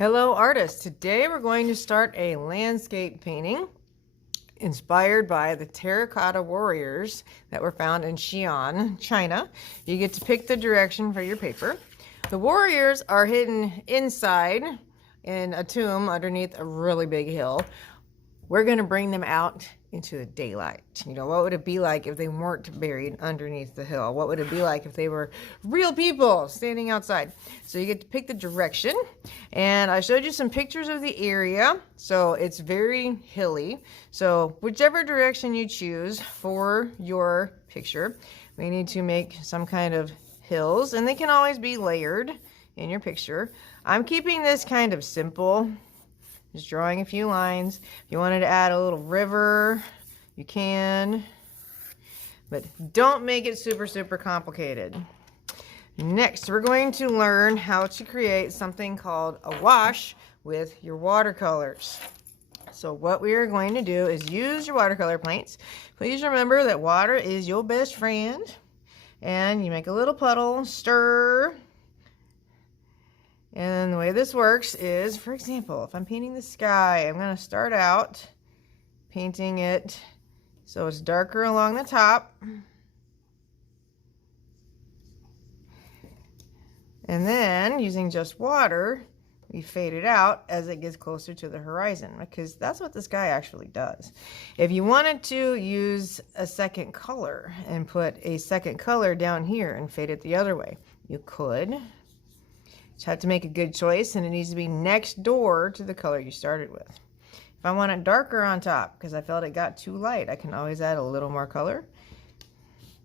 Hello artists, today we're going to start a landscape painting inspired by the terracotta warriors that were found in Xi'an, China. You get to pick the direction for your paper. The warriors are hidden inside in a tomb underneath a really big hill. We're going to bring them out into the daylight. You know, what would it be like if they weren't buried underneath the hill? What would it be like if they were real people standing outside? So you get to pick the direction. And I showed you some pictures of the area. So it's very hilly. So whichever direction you choose for your picture, we need to make some kind of hills. And they can always be layered in your picture. I'm keeping this kind of simple. Just drawing a few lines. If you wanted to add a little river, you can. But don't make it super complicated. Next, we're going to learn how to create something called a wash with your watercolors. So what we are going to do is use your watercolor paints. Please remember that water is your best friend. And you make a little puddle, stir. And the way this works is, for example, if I'm painting the sky, I'm going to start out painting it so it's darker along the top. And then, using just water, we fade it out as it gets closer to the horizon, because that's what the sky actually does. If you wanted to use a second color and put a second color down here and fade it the other way, you could. Just have to make a good choice, and it needs to be next door to the color you started with. If I want it darker on top because I felt it got too light, I can always add a little more color.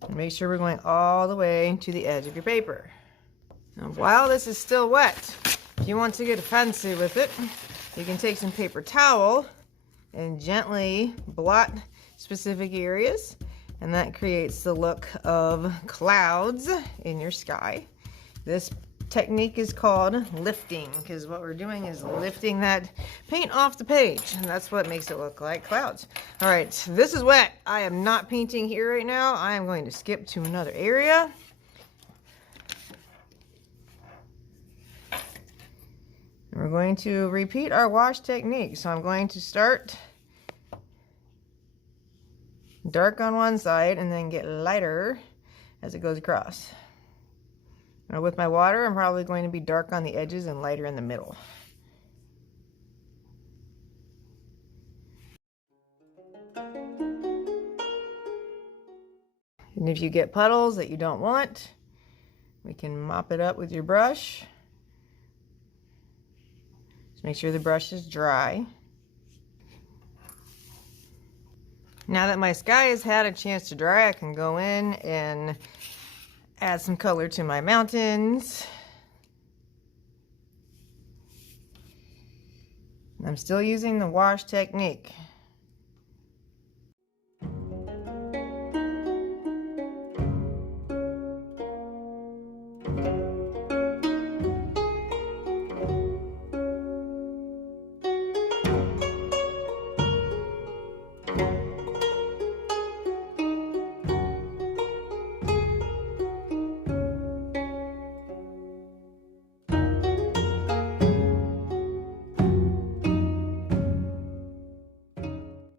And make sure we're going all the way to the edge of your paper. Now, while this is still wet, if you want to get fancy with it, you can take some paper towel and gently blot specific areas, and that creates the look of clouds in your sky. This technique is called lifting, because what we're doing is lifting that paint off the page, and that's what makes it look like clouds. All right, this is wet. I am not painting here right now. I am going to skip to another area. And we're going to repeat our wash technique. So I'm going to start dark on one side and then get lighter as it goes across. Now with my water, I'm probably going to be dark on the edges and lighter in the middle. And if you get puddles that you don't want, we can mop it up with your brush. Just make sure the brush is dry. Now that my sky has had a chance to dry, I can go in and add some color to my mountains. I'm still using the wash technique.